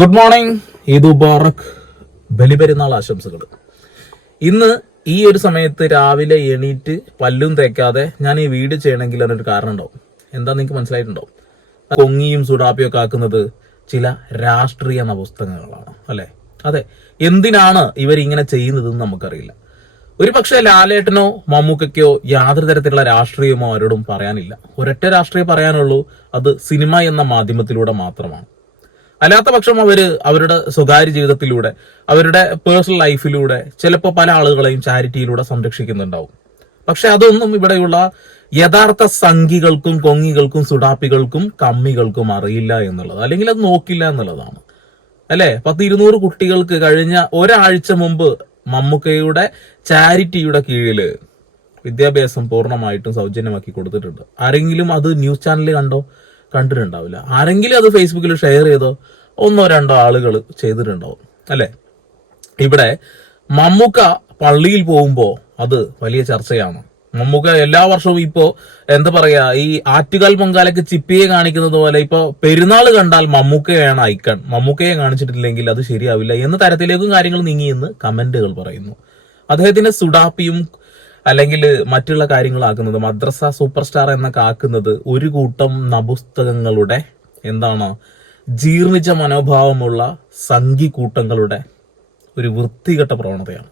Good morning Eid Mubarak. Baliperunnal ആശംസകൾ. ഇന്ന് ഈ ഒരു സമയത്ത് രാവിലെ എണീറ്റ് പല്ലും തേക്കാതെ ഞാൻ ഈ വീഡിയോ ചെയ്യണമെങ്കിൽ അതിനൊരു കാരണം ഉണ്ടാവും. എന്താ നിങ്ങൾക്ക് മനസ്സിലായിട്ടുണ്ടാവും? കൊങ്ങിയും സുഡാപ്പിയും ഒക്കെ ആക്കുന്നത് ചില രാഷ്ട്രീയ നപുസ്തകങ്ങളാണ് അല്ലെ? അതെ എന്തിനാണ് ഇവരിങ്ങനെ ചെയ്യുന്നതെന്ന് നമുക്കറിയില്ല. ഒരു പക്ഷേ ലാലേട്ടനോ മമ്മൂക്കയ്ക്കോ യാതൊരു തരത്തിലുള്ള രാഷ്ട്രീയമോ അവരോടും പറയാനില്ല. ഒരൊറ്റ രാഷ്ട്രീയം പറയാനുള്ളൂ അത് സിനിമ എന്ന മാധ്യമത്തിലൂടെ മാത്രമാണ്. അല്ലാത്ത പക്ഷം അവർ അവരുടെ സ്വകാര്യ ജീവിതത്തിലൂടെ അവരുടെ പേഴ്സണൽ ലൈഫിലൂടെ ചിലപ്പോൾ പല ആളുകളെയും ചാരിറ്റിയിലൂടെ സംരക്ഷിക്കുന്നുണ്ടാവും. പക്ഷെ അതൊന്നും ഇവിടെയുള്ള യഥാർത്ഥ സംഘികൾക്കും കൊങ്ങികൾക്കും സുടാപ്പികൾക്കും കമ്മികൾക്കും അറിയില്ല എന്നുള്ളത് അല്ലെങ്കിൽ അത് നോക്കില്ല എന്നുള്ളതാണ്. അല്ലെ? പത്ത് ഇരുന്നൂറ് കുട്ടികൾക്ക് കഴിഞ്ഞ ഒരാഴ്ച മുമ്പ് മമ്മൂക്കയുടെ ചാരിറ്റിയുടെ കീഴിൽ വിദ്യാഭ്യാസം പൂർണമായിട്ടും സൗജന്യമാക്കി കൊടുത്തിട്ടുണ്ട്. ആരെങ്കിലും അത് ന്യൂസ് ചാനലിൽ കണ്ടോ? കണ്ടിട്ടുണ്ടാവില്ല. ആരെങ്കിലും അത് ഫേസ്ബുക്കിൽ ഷെയർ ചെയ്തോ ഒന്നോ രണ്ടോ ആളുകൾ ചെയ്തിട്ടുണ്ടാവും. അല്ലേ? ഇവിടെ മമ്മൂക്ക പള്ളിയിൽ പോകുമ്പോൾ അത് വലിയ ചർച്ചയാണ്. മമ്മൂക്ക എല്ലാ വർഷവും ഇപ്പോ എന്താ പറയാ ഈ ആറ്റുകാൽ പൊങ്കാലയ്ക്ക് ചിപ്പിയെ കാണിക്കുന്നത് പോലെ ഇപ്പൊ പെരുന്നാൾ കണ്ടാൽ മമ്മൂക്കയാണ് ഐക്കൺ. മമ്മൂക്കയെ കാണിച്ചിട്ടില്ലെങ്കിൽ അത് ശരിയാവില്ല എന്ന തരത്തിലേക്കും കാര്യങ്ങൾ നീങ്ങിയെന്ന് കമന്റുകൾ പറയുന്നു. അദ്ദേഹത്തിന്റെ സുഡാപ്പിയും അല്ലെങ്കിൽ മറ്റുള്ള കാര്യങ്ങളാക്കുന്നത് മദ്രസ സൂപ്പർ സ്റ്റാർ എന്നൊക്കെ ആക്കുന്നത് ഒരു കൂട്ടം നപുസ്തകങ്ങളുടെ എന്താണ് ജീർണിച്ച മനോഭാവമുള്ള സംഘി കൂട്ടങ്ങളുടെ ഒരു വൃത്തികെട്ട പ്രവണതയാണ്.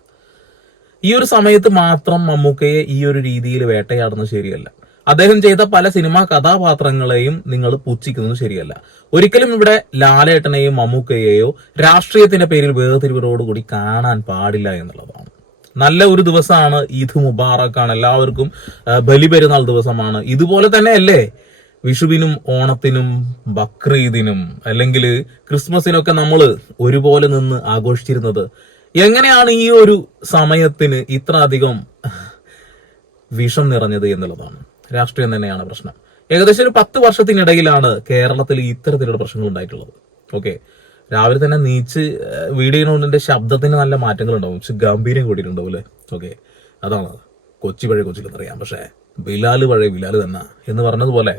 ഈ ഒരു സമയത്ത് മാത്രം മമ്മൂക്കയെ ഈ ഒരു രീതിയിൽ വേട്ടയാടുന്നത് ശരിയല്ല. അദ്ദേഹം ചെയ്ത പല സിനിമാ കഥാപാത്രങ്ങളെയും നിങ്ങൾ പുച്ഛിക്കുന്നത് ശരിയല്ല. ഒരിക്കലും ഇവിടെ ലാലേട്ടനെയും മമ്മൂക്കയെയോ രാഷ്ട്രീയത്തിന്റെ പേരിൽ വേർതിരിവരോടുകൂടി കാണാൻ പാടില്ല എന്നുള്ളതാണ്. നല്ല ഒരു ദിവസമാണ് ഈദ് മുബാറക്കാണ് എല്ലാവർക്കും ബലിപെരുന്നാൾ ദിവസമാണ്. ഇതുപോലെ തന്നെ അല്ലേ വിഷുവിനും ഓണത്തിനും ബക്രീദിനും അല്ലെങ്കിൽ ക്രിസ്മസിനൊക്കെ നമ്മൾ ഒരുപോലെ നിന്ന് ആഘോഷിച്ചിരുന്നത്. എങ്ങനെയാണ് ഈ ഒരു സമയത്തിന് ഇത്ര അധികം വിഷം നിറഞ്ഞത് എന്നുള്ളതാണ്. രാഷ്ട്രീയം തന്നെയാണ് പ്രശ്നം. ഏകദേശം ഒരു പത്ത് വർഷത്തിനിടയിലാണ് കേരളത്തിൽ ഇത്തരത്തിലുള്ള പ്രശ്നങ്ങൾ ഉണ്ടായിട്ടുള്ളത്. ഓക്കെ. രാവിലെ തന്നെ നീച്ച് വീട് ചെയ്യണോണ്ടിന്റെ ശബ്ദത്തിന് നല്ല മാറ്റങ്ങൾ ഉണ്ടാവും പക്ഷെ ഗംഭീരം കൂടിയിട്ടുണ്ടാവും അല്ലേ ഓക്കെ. അതാണ്. കൊച്ചി പഴയ കൊച്ചിലെന്നറിയാം പക്ഷേ ബിലാൽ പഴയ ബിലാൽ തന്നെ എന്ന് പറഞ്ഞതുപോലെ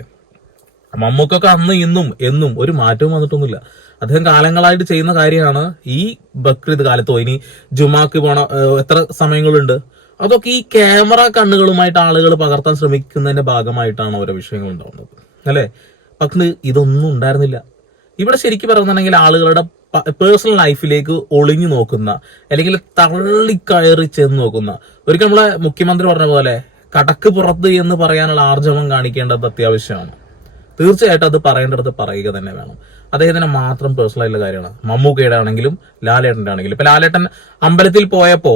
മമ്മൂക്കൊക്കെ അന്ന് ഇന്നും എന്നും ഒരു മാറ്റവും വന്നിട്ടൊന്നുമില്ല. അദ്ദേഹം കാലങ്ങളായിട്ട് ചെയ്യുന്ന കാര്യമാണ് ഈ ബക്രീദ് കാലത്തോ ഇനി ജുമാക്ക് പോണ എത്ര സമയങ്ങളുണ്ട്? അതൊക്കെ ഈ ക്യാമറ കണ്ണുകളുമായിട്ട് ആളുകൾ പകർത്താൻ ശ്രമിക്കുന്നതിന്റെ ഭാഗമായിട്ടാണ് ഓരോ വിഷയങ്ങൾ ഉണ്ടാവുന്നത്. അല്ലേ? പക്ഷെ ഇതൊന്നും ഉണ്ടായിരുന്നില്ല. ഇവിടെ ശരിക്കും പറയുന്നുണ്ടെങ്കിൽ ആളുകളുടെ പേഴ്സണൽ ലൈഫിലേക്ക് ഒളിഞ്ഞു നോക്കുന്ന അല്ലെങ്കിൽ തള്ളിക്കയറി ചെന്ന് നോക്കുന്ന. ഒരിക്കൽ നമ്മളെ മുഖ്യമന്ത്രി പറഞ്ഞ പോലെ കടക്ക് പുറത്ത് എന്ന് പറയാനുള്ള ആർജവം കാണിക്കേണ്ടത് അത്യാവശ്യമാണ്. തീർച്ചയായിട്ടും അത് പറയേണ്ടത് പറയുക തന്നെ വേണം. അദ്ദേഹത്തിന് മാത്രം പേഴ്സണൽ ആയിട്ടുള്ള കാര്യമാണ്. മമ്മൂക്കയുടെ ആണെങ്കിലും ലാലേട്ടന്റെ ആണെങ്കിലും ഇപ്പൊ ലാലേട്ടൻ അമ്പലത്തിൽ പോയപ്പോ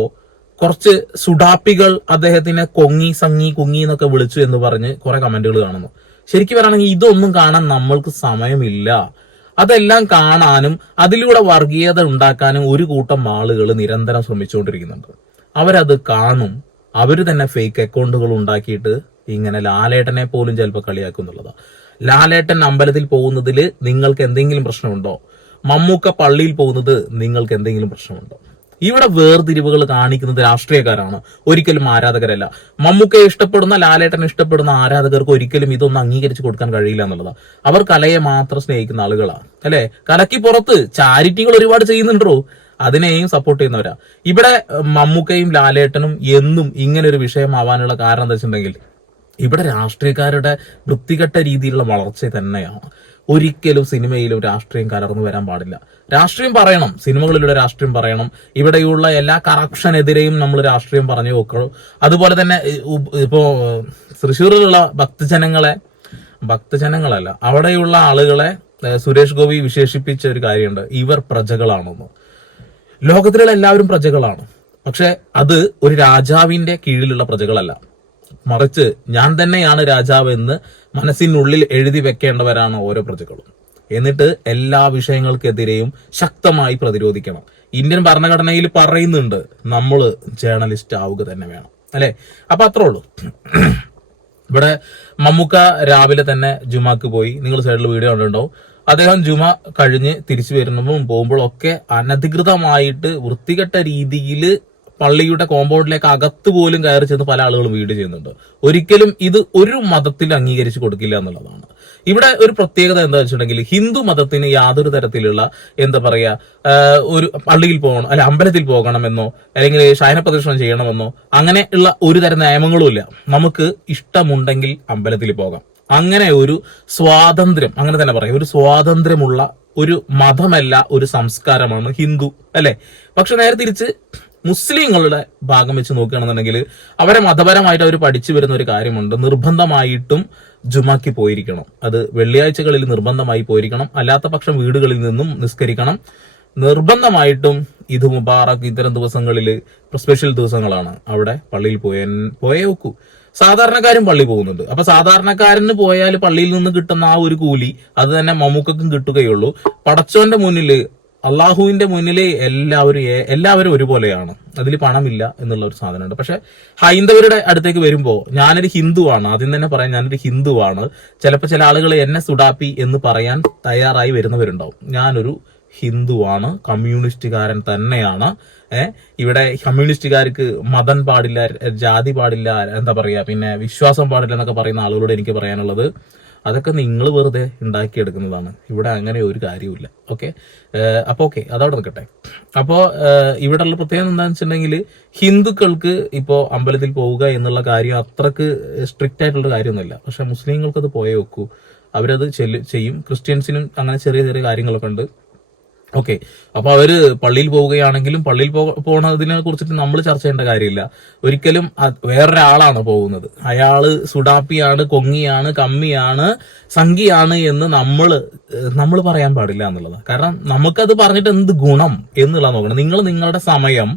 കുറച്ച് സുഡാപ്പികൾ അദ്ദേഹത്തിനെ കൊങ്ങി സംങ്ങി കുങ്ങി എന്നൊക്കെ വിളിച്ചു എന്ന് പറഞ്ഞ് കുറെ കമന്റുകൾ കാണുന്നു. ശരിക്കും പറയുകയാണെങ്കിൽ ഇതൊന്നും കാണാൻ നമ്മൾക്ക് സമയമില്ല. അതെല്ലാം കാണാനും അതിലൂടെ വർഗീയത ഉണ്ടാക്കാനും ഒരു കൂട്ടം ആളുകൾ നിരന്തരം ശ്രമിച്ചുകൊണ്ടിരിക്കുന്നുണ്ട്. അവരത് കാണും. അവർ തന്നെ ഫേക്ക് അക്കൗണ്ടുകൾ ഉണ്ടാക്കിയിട്ട് ഇങ്ങനെ ലാലേട്ടനെ പോലും ചിലപ്പോൾ കളിയാക്കുന്നുള്ളതാ ലാലേട്ടൻ അമ്പലത്തിൽ പോകുന്നതിൽ നിങ്ങൾക്ക് എന്തെങ്കിലും പ്രശ്നമുണ്ടോ? മമ്മൂക്ക പള്ളിയിൽ പോകുന്നത് നിങ്ങൾക്ക് എന്തെങ്കിലും പ്രശ്നമുണ്ടോ? ഇവിടെ വേർതിരിവുകൾ കാണിക്കുന്നത് രാഷ്ട്രീയക്കാരാണ്. ഒരിക്കലും ആരാധകരല്ല. മമ്മൂക്കയെ ഇഷ്ടപ്പെടുന്ന ലാലേട്ടനെ ഇഷ്ടപ്പെടുന്ന ആരാധകർക്ക് ഒരിക്കലും ഇതൊന്നും അംഗീകരിച്ചു കൊടുക്കാൻ കഴിയില്ല എന്നുള്ളത്. അവർ കലയെ മാത്രം സ്നേഹിക്കുന്ന ആളുകളാണ്. അല്ലെ? കലയ്ക്ക് പുറത്ത് ചാരിറ്റികൾ ഒരുപാട് ചെയ്യുന്നുണ്ടോ? അതിനെയും സപ്പോർട്ട് ചെയ്യുന്നവരാ. ഇവിടെ മമ്മൂക്കയും ലാലേട്ടനും എന്നും ഇങ്ങനെ ഒരു വിഷയമാവാനുള്ള കാരണം എന്താ വെച്ചിട്ടുണ്ടെങ്കിൽ ഇവിടെ രാഷ്ട്രീയക്കാരുടെ വൃത്തികെട്ട രീതിയിലുള്ള വളർച്ച തന്നെയാണ്. ഒരിക്കലും സിനിമയിലും രാഷ്ട്രീയം കലർന്നു വരാൻ പാടില്ല. രാഷ്ട്രീയം പറയണം. സിനിമകളിലൂടെ രാഷ്ട്രീയം പറയണം. ഇവിടെയുള്ള എല്ലാ കറപ്ഷനെതിരെയും നമ്മൾ രാഷ്ട്രീയം പറഞ്ഞു വെക്കണം അതുപോലെ തന്നെ ഇപ്പോ തൃശ്ശൂരിലുള്ള ഭക്തജനങ്ങളെ ഭക്തജനങ്ങളല്ല അവിടെയുള്ള ആളുകളെ സുരേഷ് ഗോപി വിശേഷിപ്പിച്ച ഒരു കാര്യമുണ്ട്. ഇവർ പ്രജകളാണെന്ന്. ലോകത്തിലുള്ള എല്ലാവരും പ്രജകളാണ്. പക്ഷെ അത് ഒരു രാജാവിന്റെ കീഴിലുള്ള പ്രജകളല്ല. മറിച്ച് ഞാൻ തന്നെയാണ് രാജാവ് എന്ന് മനസ്സിനുള്ളിൽ എഴുതി വെക്കേണ്ടവരാണ് ഓരോ പ്രജകളും. എന്നിട്ട് എല്ലാ വിഷയങ്ങൾക്കെതിരെയും ശക്തമായി പ്രതിരോധിക്കണം. ഇന്ത്യൻ ഭരണഘടനയിൽ പറയുന്നുണ്ട് നമ്മൾ ജേർണലിസ്റ്റ് ആവുക തന്നെ വേണം. അല്ലെ? അപ്പൊ അത്രേ ഉള്ളൂ. ഇവിടെ മമ്മൂക്ക രാവിലെ തന്നെ ജുമാക്ക് പോയി. നിങ്ങൾ സൈഡിൽ വീഡിയോ കണ്ടിട്ടുണ്ടാവും. അദ്ദേഹം ജുമ കഴിഞ്ഞ് തിരിച്ചു വരുന്നതും പോകുമ്പോഴൊക്കെ അനധികൃതമായിട്ട് വൃത്തികെട്ട രീതിയിൽ പള്ളിയുടെ കോമ്പൗണ്ടിലേക്ക് അകത്ത് പോലും കയറി ചെന്ന് പല ആളുകളും വീട് ചെയ്യുന്നുണ്ട്. ഒരിക്കലും ഇത് ഒരു മതത്തിൽ അംഗീകരിച്ചു കൊടുക്കില്ല എന്നുള്ളതാണ്. ഇവിടെ ഒരു പ്രത്യേകത എന്താ വെച്ചിട്ടുണ്ടെങ്കിൽ ഹിന്ദു മതത്തിന് യാതൊരു തരത്തിലുള്ള എന്താ പറയാ ഒരു പള്ളിയിൽ പോകണം അല്ലെ അമ്പലത്തിൽ പോകണമെന്നോ അല്ലെങ്കിൽ ശയന പ്രദർശനം ചെയ്യണമെന്നോ അങ്ങനെ ഉള്ള ഒരു തരം നിയമങ്ങളുമില്ല നമുക്ക് ഇഷ്ടമുണ്ടെങ്കിൽ അമ്പലത്തിൽ പോകാം. അങ്ങനെ ഒരു സ്വാതന്ത്ര്യം അങ്ങനെ തന്നെ പറയാം. ഒരു സ്വാതന്ത്ര്യമുള്ള ഒരു മതമല്ല ഒരു സംസ്കാരമാണ് ഹിന്ദു അല്ലെ? പക്ഷെ നേരെ തിരിച്ച് മുസ്ലിങ്ങളുടെ ഭാഗം വെച്ച് നോക്കുകയാണെന്നുണ്ടെങ്കിൽ അവരെ മതപരമായിട്ട് അവർ പഠിച്ചു വരുന്ന ഒരു കാര്യമുണ്ട്. നിർബന്ധമായിട്ടും ജുമാക്കി പോയിരിക്കണം. അത് വെള്ളിയാഴ്ചകളിൽ നിർബന്ധമായി പോയിരിക്കണം. അല്ലാത്ത പക്ഷം വീടുകളിൽ നിന്നും നിസ്കരിക്കണം. നിർബന്ധമായിട്ടും ഇത് മുബാറക് ഇത്തരം ദിവസങ്ങളിൽ സ്പെഷ്യൽ ദിവസങ്ങളാണ്. അവിടെ പള്ളിയിൽ പോയ പോയേ വെക്കൂ സാധാരണക്കാരും പള്ളി പോകുന്നുണ്ട്. അപ്പൊ സാധാരണക്കാരന് പോയാൽ പള്ളിയിൽ നിന്ന് കിട്ടുന്ന ആ ഒരു കൂലി അത് തന്നെ മമ്മൂക്കും കിട്ടുകയുള്ളൂ. പടച്ചോന്റെ മുന്നിൽ അള്ളാഹുവിന്റെ മുന്നിൽ എല്ലാവരും എല്ലാവരും ഒരുപോലെയാണ്. അതിൽ പണമില്ല എന്നുള്ള ഒരു സാധനമുണ്ട്. പക്ഷെ ഹൈന്ദവരുടെ അടുത്തേക്ക് വരുമ്പോൾ ഞാനൊരു ഹിന്ദുവാണ്. ആദ്യം തന്നെ പറയാം ഞാനൊരു ഹിന്ദുവാണ്. ചിലപ്പോൾ ചില ആളുകൾ എന്നെ സുഡാപ്പി എന്ന് പറയാൻ തയ്യാറായി വരുന്നവരുണ്ടാവും. ഞാനൊരു ഹിന്ദുവാണ് കമ്മ്യൂണിസ്റ്റുകാരൻ തന്നെയാണ്. ഇവിടെ കമ്മ്യൂണിസ്റ്റുകാർക്ക് മതം പാടില്ല ജാതി പാടില്ല എന്താ പറയുക പിന്നെ വിശ്വാസം പാടില്ല എന്നൊക്കെ പറയുന്ന ആളുകളോട് എനിക്ക് പറയാനുള്ളത് അതൊക്കെ നിങ്ങൾ വെറുതെ ഉണ്ടാക്കിയെടുക്കുന്നതാണ്. ഇവിടെ അങ്ങനെ ഒരു കാര്യമില്ല ഓക്കെ അപ്പോൾ ഓക്കെ അതവിടെ നിൽക്കട്ടെ. അപ്പോൾ ഇവിടെയുള്ള പ്രത്യേകത എന്താണെന്ന് വെച്ചിട്ടുണ്ടെങ്കിൽ ഹിന്ദുക്കൾക്ക് ഇപ്പോൾ അമ്പലത്തിൽ പോവുക എന്നുള്ള കാര്യം അത്രയ്ക്ക് സ്ട്രിക്റ്റ് ആയിട്ടുള്ള കാര്യമൊന്നുമില്ല. പക്ഷെ മുസ്ലിങ്ങൾക്ക് അത് പോയേ വെക്കൂ അവരത് ചെയ്യും. ക്രിസ്ത്യൻസിനും അങ്ങനെ ചെറിയ ചെറിയ കാര്യങ്ങളൊക്കെ ഉണ്ട്. ഓക്കെ. അപ്പൊ അവർ പള്ളിയിൽ പോവുകയാണെങ്കിലും പള്ളിയിൽ പോണതിനെ കുറിച്ചിട്ട് നമ്മൾ ചർച്ച ചെയ്യേണ്ട കാര്യമില്ല. ഒരിക്കലും വേറൊരാളാണ് പോകുന്നത്. അയാൾ സുഡാപ്പിയാണ് കൊങ്ങിയാണ് കമ്മിയാണ് സംഘിയാണ് എന്ന് നമ്മൾ നമ്മൾ പറയാൻ പാടില്ല എന്നുള്ളതാണ് കാരണം നമുക്കത് പറഞ്ഞിട്ട് എന്ത് ഗുണം എന്നുള്ള നോക്കണം നിങ്ങൾ നിങ്ങളുടെ സമയം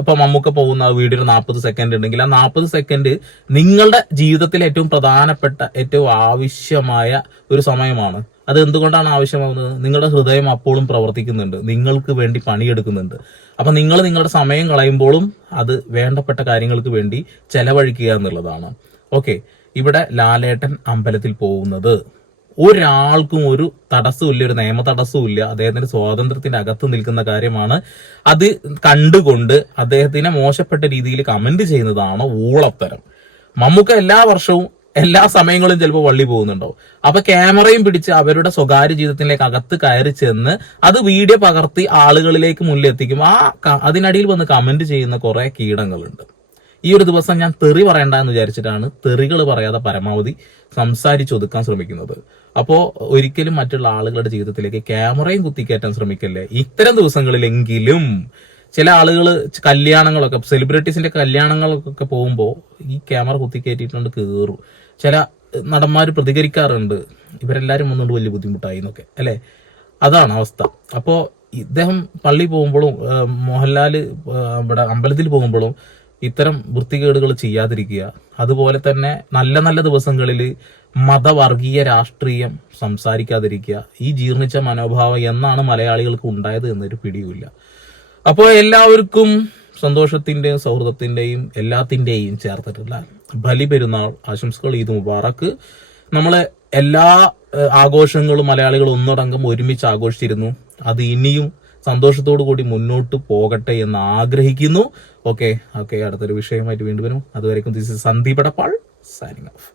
ഇപ്പൊ മമ്മൂക്ക പോകുന്ന വീഡിയോ നാൽപ്പത് സെക്കൻഡ് ഉണ്ടെങ്കിൽ ആ നാൽപ്പത് സെക്കൻഡ് നിങ്ങളുടെ ജീവിതത്തിലെ ഏറ്റവും പ്രധാനപ്പെട്ട ഏറ്റവും ആവശ്യമായ ഒരു സമയമാണ്. അത് എന്തുകൊണ്ടാണ് ആവശ്യമാവുന്നത്? നിങ്ങളുടെ ഹൃദയം അപ്പോഴും പ്രവർത്തിക്കുന്നുണ്ട്. നിങ്ങൾക്ക് വേണ്ടി പണിയെടുക്കുന്നുണ്ട്. അപ്പൊ നിങ്ങൾ നിങ്ങളുടെ സമയം കളയുമ്പോഴും അത് വേണ്ടപ്പെട്ട കാര്യങ്ങൾക്ക് വേണ്ടി ചെലവഴിക്കുക എന്നുള്ളതാണ്. ഓക്കെ. ഇവിടെ ലാലേട്ടൻ അമ്പലത്തിൽ പോകുന്നത്. ഒരാൾക്കും ഒരു തടസ്സമില്ല ഒരു നിയമ തടസ്സമില്ല അദ്ദേഹത്തിന്റെ സ്വാതന്ത്ര്യത്തിന്റെ അകത്ത് നിൽക്കുന്ന കാര്യമാണ്. അത് കണ്ടുകൊണ്ട് അദ്ദേഹത്തിനെ മോശപ്പെട്ട രീതിയിൽ കമന്റ് ചെയ്യുന്നതാണ് ഊളത്തരം. മമ്മൂക്ക എല്ലാ വർഷവും എല്ലാ സമയങ്ങളും ചിലപ്പോൾ വള്ളി പോകുന്നുണ്ടാവും. അപ്പൊ ക്യാമറയും പിടിച്ച് അവരുടെ സ്വകാര്യ ജീവിതത്തിലേക്ക് അകത്ത് കയറി ചെന്ന് അത് വീഡിയോ പകർത്തി ആളുകളിലേക്ക് മുന്നിലെത്തിക്കും ആ അതിനടിയിൽ വന്ന് കമന്റ് ചെയ്യുന്ന കുറെ കീടങ്ങളുണ്ട്. ഈ ഒരു ദിവസം ഞാൻ തെറി പറയണ്ട എന്ന് വിചാരിച്ചിട്ടാണ് തെറികൾ പറയാതെ പരമാവധി സംസാരിച്ചൊതുക്കാൻ ശ്രമിക്കുന്നത്. അപ്പോൾ ഒരിക്കലും മറ്റുള്ള ആളുകളുടെ ജീവിതത്തിലേക്ക് ക്യാമറയും കുത്തിക്കയറ്റാൻ ശ്രമിക്കല്ലേ? ഇത്തരം ദിവസങ്ങളിലെങ്കിലും ചില ആളുകൾ കല്യാണങ്ങളൊക്കെ സെലിബ്രിറ്റീസിന്റെ കല്യാണങ്ങളൊക്കെ പോകുമ്പോൾ ഈ ക്യാമറ കുത്തി കയറ്റിയിട്ടുണ്ട് കയറും ചില നടന്മാർ പ്രതികരിക്കാറുണ്ട് ഇവരെല്ലാവരും വന്നുകൊണ്ട് വലിയ ബുദ്ധിമുട്ടായി എന്നൊക്കെ അല്ലെ? അതാണ് അവസ്ഥ. അപ്പോൾ ഇദ്ദേഹം പള്ളി പോകുമ്പോഴും മോഹൻലാൽ ഇവിടെ അമ്പലത്തിൽ പോകുമ്പോഴും ഇത്തരം വൃത്തികേടുകൾ ചെയ്യാതിരിക്കുക. അതുപോലെ തന്നെ നല്ല നല്ല ദിവസങ്ങളിൽ മതവർഗീയ രാഷ്ട്രീയം സംസാരിക്കാതിരിക്കുക. ഈ ജീർണിച്ച മനോഭാവം എന്നാണ് മലയാളികൾക്ക് ഉണ്ടായത് എന്നൊരു പിടിയുമില്ല. അപ്പോൾ എല്ലാവർക്കും സന്തോഷത്തിന്റെയും സൗഹൃദത്തിന്റെയും എല്ലാത്തിന്റെയും ചേർത്തിട്ടുള്ള ബലി പെരുന്നാൾ ആശംസകൾ ഈദ് മുബാറക്ക് നമ്മളെ എല്ലാ ആഘോഷങ്ങളും മലയാളികൾ ഒന്നടങ്കം ഒരുമിച്ച് ആഘോഷിച്ചിരുന്നു. അത് ഇനിയും സന്തോഷത്തോടു കൂടി മുന്നോട്ട് പോകട്ടെ എന്ന് ആഗ്രഹിക്കുന്നു. ഓക്കെ ഓക്കെ അടുത്തൊരു വിഷയമായിട്ട് വീണ്ടും വരും. അതുവരെയും this is Sandeep Edappal signing off